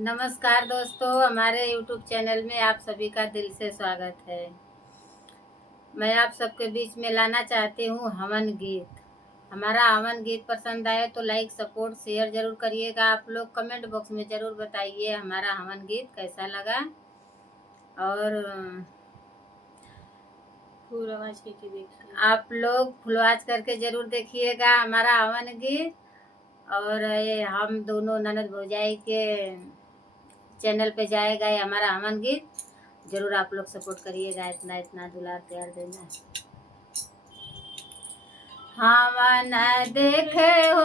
नमस्कार दोस्तों, हमारे YouTube चैनल में आप सभी का दिल से स्वागत है। मैं आप सबके बीच में लाना चाहती हूँ हवन गीत। हमारा हवन गीत पसंद आए तो लाइक, सपोर्ट, शेयर ज़रूर करिएगा। आप लोग कमेंट बॉक्स में ज़रूर बताइए हमारा हवन गीत कैसा लगा। और फुल आवाज करके देखिए। आप लोग फुल आवाज करके ज़रूर देखिएगा हमारा हवन गीत। और ये हम दोनों ननद भौजाई के चैनल पे जाएगा ये हमारा हवन गीत। जरूर आप लोग सपोर्ट करिएगा, इतना इतना दुलार प्यार देना। हवन देखे हो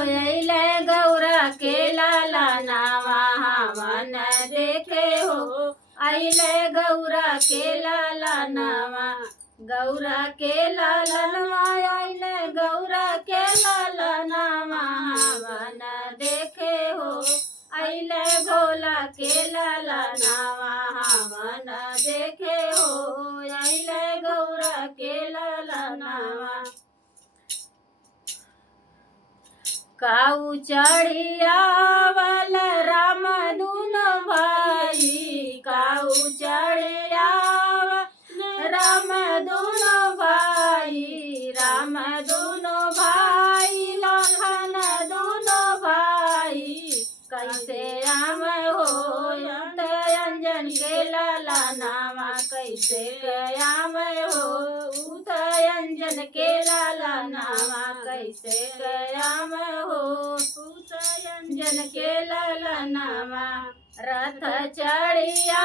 अइले गौरा के लाला नावा। हवन देखे हो अइले गौरा के लाला नावा। गौरा के लाला नवा अइले गौरा के लाला नावा। हवन देखे हो अइले भोला के लाला नावा। हवन देखे हो अइले गौरा के लाला नावा। काऊ चढ़िया वाल राम दुनो भाई। काऊ चढ़िया राम दुनो भाई। राम दुनो भाई लखन दुनो भाई। कैसे आम हो अंजन के लाला नामा। कैसे आम हो अंजन के लाला नामा। कैसे आम हो अंजन के लाला नामा। रथ चढ़िया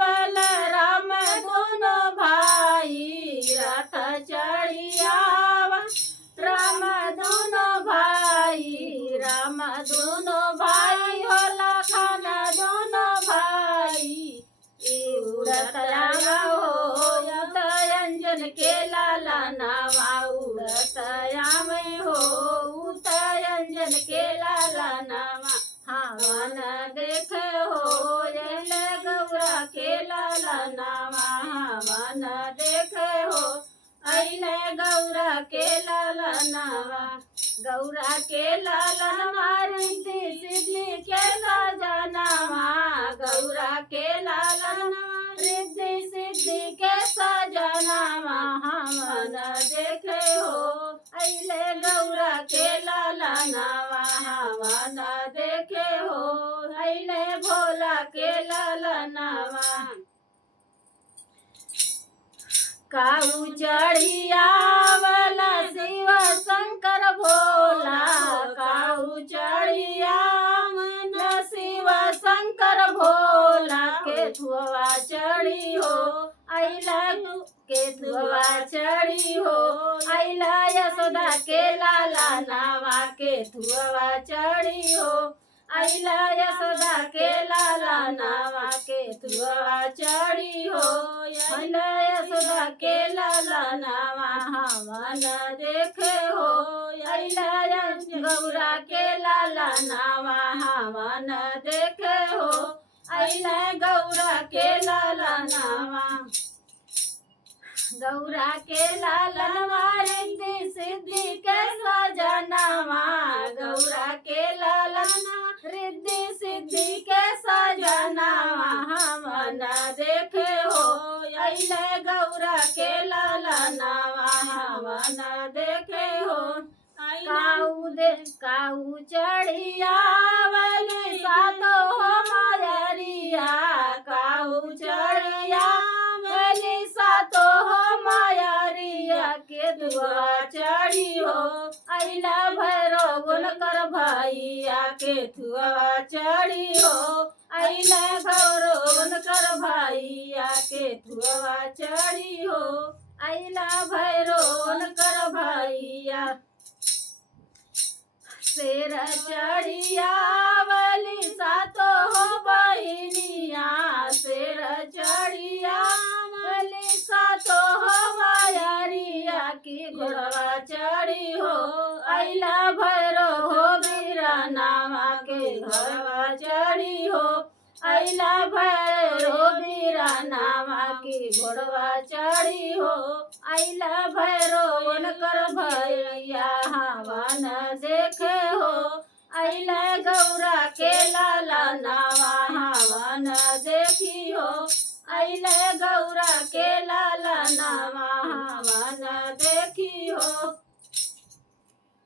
बल राम दोनों भाई। रथ चढ़िया राम दोनों भाई। राम दोनों भाई हो लखन दोनों भाई। उड़त राम हो अंजन के लाला नावा। उड़त राम हो अंजन के लाला नावा। हवन देखे हो अइले गौरा के लाला नावा। हवन देखे हो अइले गौरा के लाला नावा। गौरा के लाला रिद्धि सिद्धि के सजनावा। गौरा के लाला रिद्धि सिद्धि के सजनावा। हवन देखे हो अइले गौरा के लाला नावा। हवन देखे हो अइले भोला के लाला नावा। काऊ चढ़िया वाला शिव शंकर भोला। काऊ चढ़िया वाला शिव शंकर भोला। केथुआ चढ़ी हो अइला केथुआ चढ़ी हो अइला यशोदा के लाला नावा। केथुआ चढ़ी हो अइला यशोदा के लाला नावा। केथुआ चढ़ी हो अइला यशोदा के लाला नावा। हवन देखे हो अइला गौरा के लाला नावा। हवन देखे हो अइला गौरा के लाला नावा। गौरा के लाला रिद्धि सिद्धि के सजनावा। गौरा के लाला रिद्धि सिद्धि के सजनावा। हवन देखे हो अइले गौरा के लाला नावा। हवन देखे हो काऊ चढ़िया वाली सातो हो मायरिया। काऊ चढ़िया वाली सातो हो मायरिया। केथुआ चढ़ी हो अइला भैरो गुण कर भैया। केथुआ चढ़ी हो अइला भैरो गुण कर भैया। केथुआ चढ़ी हो अइला भैरो गुण कर भैया। शेर चढ़िया वाली सातो हो बहिनिया। शेर चढ़िया वाली सातो हो मायरिया। की घोड़वा चढ़ी हो अइला भैरो हो बीरा नामा। के घोड़वा चढ़ी हो अइला भैरो बीरा नामा। की घोड़वा चढ़ी हो अइला भैरो कर भैया। हवन देखे हो अइले गौरा के लालनवा हवन देखी हो अइले गौरा के लालनवा हवन देखी हो